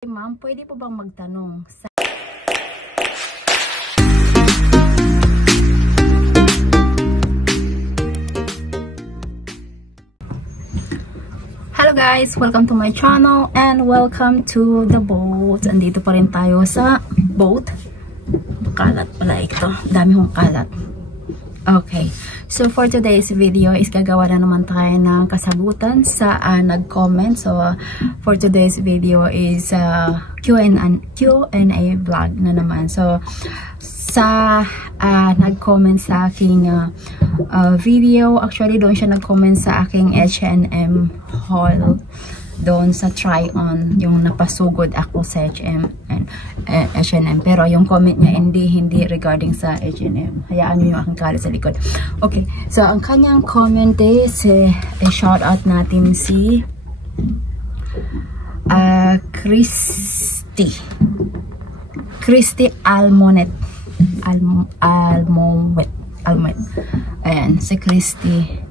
Ma'am, pwede po bang magtanong sa Hello guys, welcome to my channel and welcome to the boat. Andito pa rin tayo sa boat. Kalat pala ito. Dami kong kalat. Okay. So for today's video is gagawa na naman tayo ng kasagutan sa nag-comment. So for today's video is Q&A vlog na naman. So sa nag-comment sa aking video, actually doon siya nag-comment sa aking H&M haul, doon sa try-on, yung napasugod ako sa H&M. Pero yung comment niya hindi regarding sa H&M. Hayaan nyo yung aking kalat sa likod. Okay, so ang kanyang comment is shout out natin si Christy Almonet. Ayan, si Christy.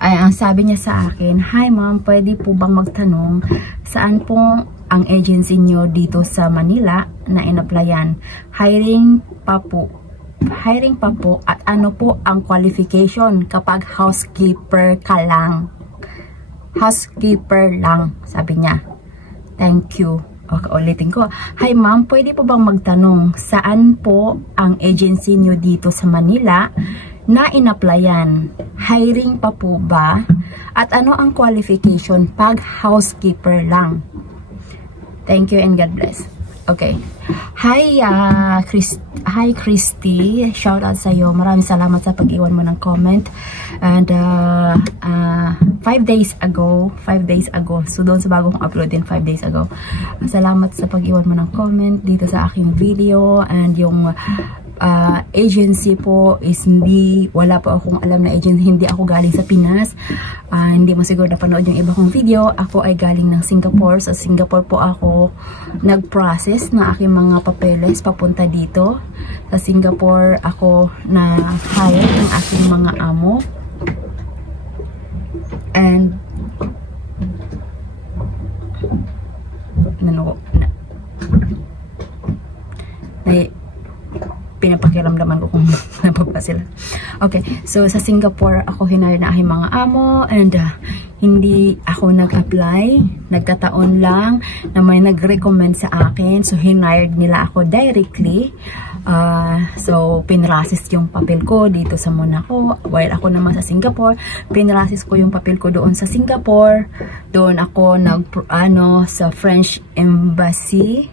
Ay, ang sabi niya sa akin, "Hi ma'am, pwede po bang magtanong saan po ang agency niyo dito sa Manila na in-applyan? Hiring pa po at ano po ang qualification kapag housekeeper ka lang?" Housekeeper lang, sabi niya. Thank you. Okay, ulitin ko. "Hi ma'am, pwede po bang magtanong saan po ang agency niyo dito sa Manila na in-applyan? Hiring pa po ba? At ano ang qualification pag housekeeper lang? Thank you and God bless." Okay. Hi Christy. Shout out sa iyo. Maraming salamat sa pag-iwan mo ng comment. And 5 days ago. So doon sa bagong upload din 5 days ago. Salamat sa pag-iwan mo ng comment dito sa aking video. And yung agency po is wala po akong alam na agency. Hindi ako galing sa Pinas. Hindi mo siguro napanood yung iba kong video. Ako ay galing ng Singapore. Sa Singapore po ako nag-process na aking mga papeles papunta dito. Sa Singapore ako na-hire ng aking mga amo. And pinapakiramdaman ko kung nababa sila. Okay, so sa Singapore ako hinire na aking mga amo and hindi ako nag-apply. Nagkataon lang na may nag-recommend sa akin. So hired nila ako directly. So pinrasis yung papel ko dito sa Monaco. While ako naman sa Singapore, pinrasis ko yung papel ko doon sa Singapore. Doon ako sa French Embassy.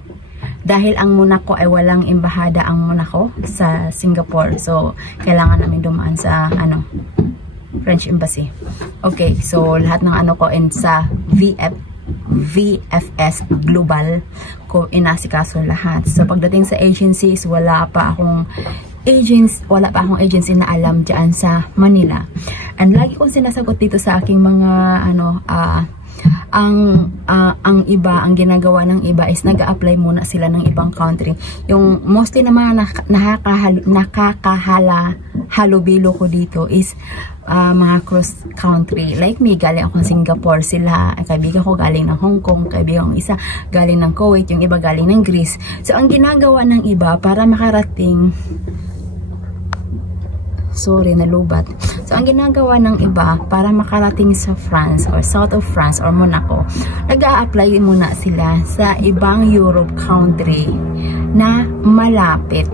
Dahil ang Monaco ay walang embahada ang Monaco sa Singapore. So, kailangan namin dumaan sa French Embassy. Okay, so lahat ng ko sa VFS Global ko inasikaso lahat. So, pagdating sa agencies, wala pa akong agency na alam diyan sa Manila. And lagi kong sinasagot dito sa aking mga ang iba, ang ginagawa ng iba is nag-a-apply muna sila ng ibang country. Yung mostly naman nakakahalubilo ko dito is mga cross country. Like me, galing ako ng Singapore, sila, kaibigan ko galing ng Hong Kong, kaibigan ko isa galing ng Kuwait, yung iba galing ng Greece. So ang ginagawa ng iba para makarating, nalubat. So, ang ginagawa ng iba para makarating sa France or south of France or Monaco, nag-a-apply muna sila sa ibang Europe country na malapit,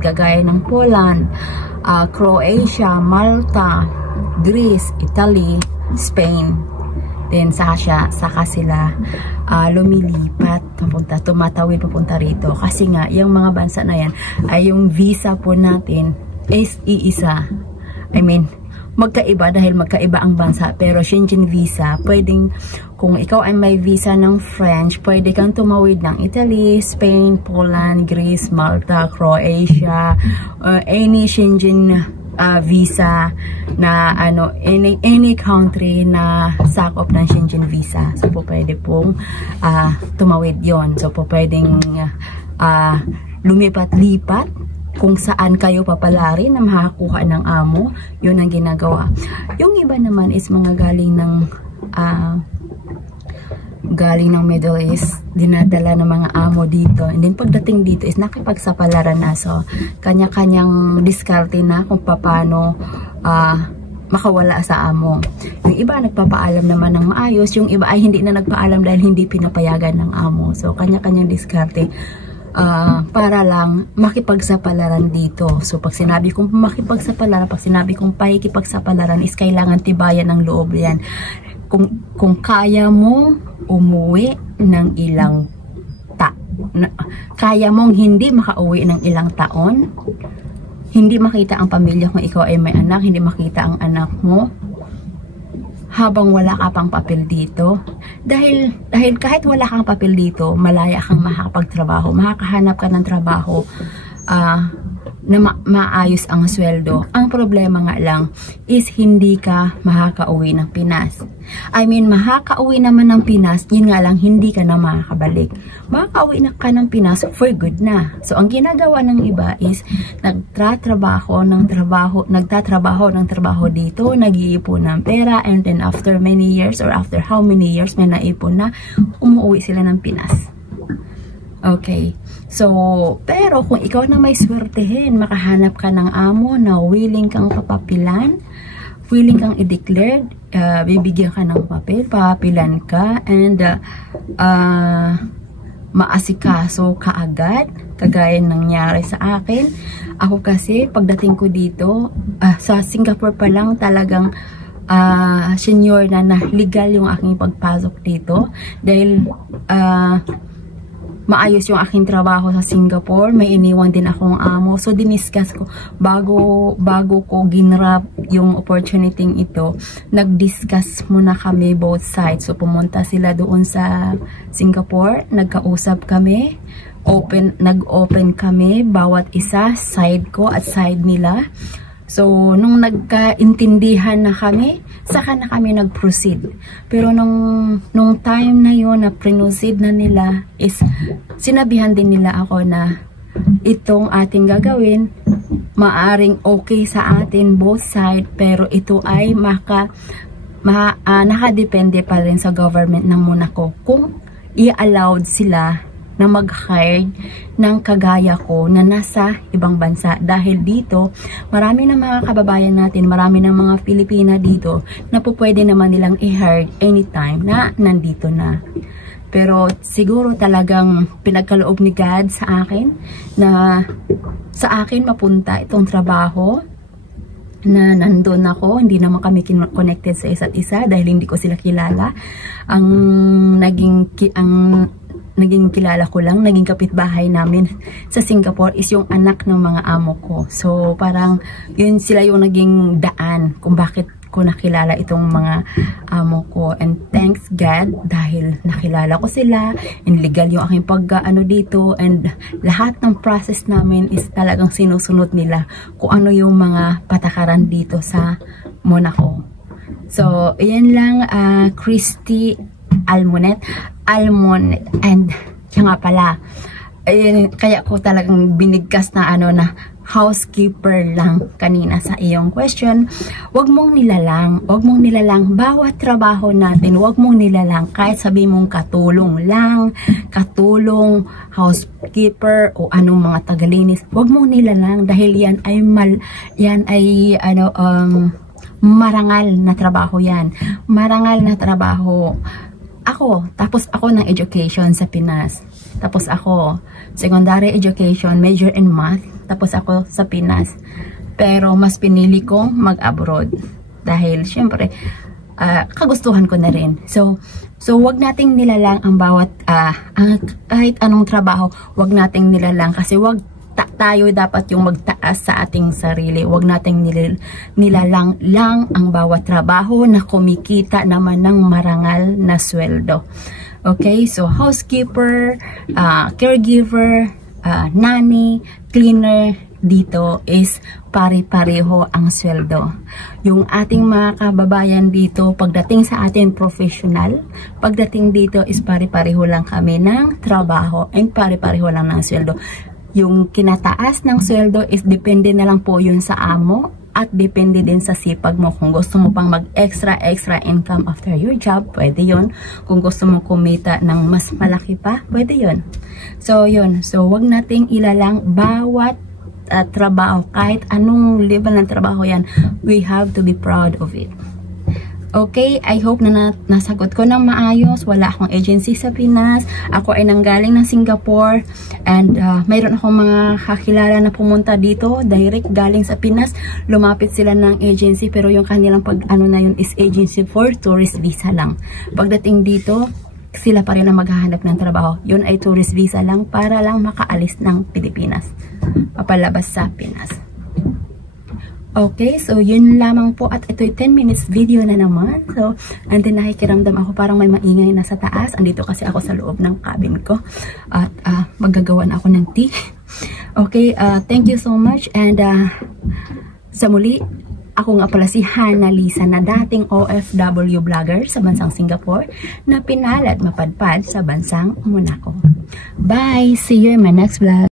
kagaya ng Poland, Croatia, Malta, Greece, Italy, Spain. Then, saka sila lumilipat, tumatawid papunta rito. Kasi nga, yung mga bansa na yan, ay yung visa po natin is iisa. I mean, magkaiba dahil magkaiba ang bansa. Pero Schengen visa, pwedeng, kung ikaw ay may visa ng French, pwede kang tumawid ng Italy, Spain, Poland, Greece, Malta, Croatia, any Schengen visa na any country na sakop ng Schengen visa. So po pwede pong tumawid yon. So po pwedeng lumipat-lipat kung saan kayo papalari na makakuha ng amo. Yun ang ginagawa. Yung iba naman is mga galing ng galing ng Middle East, dinadala ng mga amo dito. And then pagdating dito is nakipagsapalaran na. So, kanya-kanyang diskarte na kung paano makawala sa amo. Yung iba nagpapaalam naman ng maayos, yung iba ay hindi na nagpaalam dahil hindi pinapayagan ng amo. So, kanya-kanyang diskarte para lang makipagsapalaran dito. So, pag sinabi kong makipagsapalaran, pag sinabi kong pakikipagsapalaran is kailangan tibayan ng loob yan. Kung kaya mo umuwi ng ilang kaya mong hindi makauwi ng ilang taon, hindi makita ang pamilya kung ikaw ay may anak, hindi makita ang anak mo habang wala ka pang papel dito, dahil kahit wala kang papel dito, malaya kang makakapagtrabaho, makakahanap ka ng trabaho na maayos ang sweldo. Ang problema nga lang is hindi ka makakauwi ng Pinas. I mean, makakauwi naman ng Pinas, yun nga lang hindi ka na makakabalik. Makakauwi na ka ng Pinas for good na. So, ang ginagawa ng iba is nagtatrabaho ng trabaho dito, nag-iipon ng pera, and then after many years or after how many years may naipon na, umuwi sila ng Pinas. Okay. So, pero kung ikaw na may swertehin, makahanap ka ng amo na willing kang papapilan, willing kang i-declare, bibigyan ka ng papel, papapilan ka, and maasikaso ka agad, kagaya nangyari sa akin. Ako kasi, pagdating ko dito, sa Singapore pa lang talagang senior na legal yung aking pagpasok dito, dahil maayos yung aking trabaho sa Singapore, may iniwan din akong amo. So, diniscuss ko, bago ko ginrab yung opportunity ito, nag-discuss muna kami both sides. So, pumunta sila doon sa Singapore, nagkausap kami, nag-open kami, bawat isa, side ko at side nila. So, nung nagkaintindihan na kami, saka na kami nag-proceed. Pero nung time na yon na proceed na nila, is sinabihan din nila ako na itong ating gagawin, maaring okay sa atin both side, pero ito ay nakadepende pa rin sa government ng Monaco kung i-allowed sila na mag-hire ng kagaya ko na nasa ibang bansa. Dahil dito, marami ng mga kababayan natin, marami ng mga Pilipina dito na po pwede naman nilang i-hire anytime na nandito na. Pero siguro talagang pinagkaloob ni God sa akin na sa akin mapunta itong trabaho na nandun ako. Hindi naman kami connected sa isa't isa dahil hindi ko sila kilala. Ang naging kilala ko lang, naging kapitbahay namin sa Singapore is yung anak ng mga amo ko. So, parang yun sila yung naging daan kung bakit ko nakilala itong mga amo ko. And thanks God dahil nakilala ko sila, and legal yung aking dito, and lahat ng process namin is talagang sinusunod nila kung ano yung mga patakaran dito sa Monaco. So, ayan lang, Christy Almonet, and kaya nga pala, kaya ko talagang binigkas na na housekeeper lang kanina sa iyong question. Wag mong nilalang bawat trabaho natin, wag mong nilalang kahit sabi mong katulong, housekeeper o anong mga tagalinis, wag mong nilalang dahil yan ay marangal na trabaho yan. Marangal na trabaho. Tapos ako ng education sa Pinas. Tapos ako, secondary education, major in math. Tapos ako sa Pinas. Pero mas pinili kong mag-abroad. Dahil, syempre, kagustuhan ko na rin. So wag nating nilalang ang bawat, kahit anong trabaho, wag nating nilalang. Kasi tayo dapat yung magtaas sa ating sarili. Huwag nating nilalang lang ang bawat trabaho na kumikita naman ng marangal na sweldo. Okay, so housekeeper, caregiver, nanny, cleaner, dito is pare-pareho ang sweldo. Yung ating mga kababayan dito, pagdating sa ating professional, pagdating dito is pare-pareho lang kami ng trabaho and pare-pareho lang ng sweldo. Yung kinataas ng sweldo is depende na lang po yun sa amo at depende din sa sipag mo. Kung gusto mo pang mag-extra income after your job, pwede yun. Kung gusto mo kumita ng mas malaki pa, pwede yun. So, yun. So, wag nating ilalang bawat trabaho, kahit anong level ng trabaho yan, we have to be proud of it. Okay, I hope na nasagot ko ng maayos. Wala akong agency sa Pinas. Ako ay nanggaling ng Singapore. And mayroon akong mga kakilala na pumunta dito, direct galing sa Pinas. Lumapit sila ng agency, pero yung kanilang pag-ano na yun is agency for tourist visa lang. Pagdating dito, sila pa rin ang maghahanap ng trabaho. Yun ay tourist visa lang para lang makaalis ng Pilipinas. Papalabas sa Pinas. Okay, so yun lamang po at ito'y 10 minutes video na naman. So, andun nakikiramdam ako parang may maingay na sa taas. Andito kasi ako sa loob ng cabin ko at maggagawan ako ng tea. Okay, thank you so much and sa muli, ako nga pala si Hannah Lisa na dating OFW vlogger sa bansang Singapore na pinalad mapadpad sa bansang Monaco. Bye! See you in my next vlog!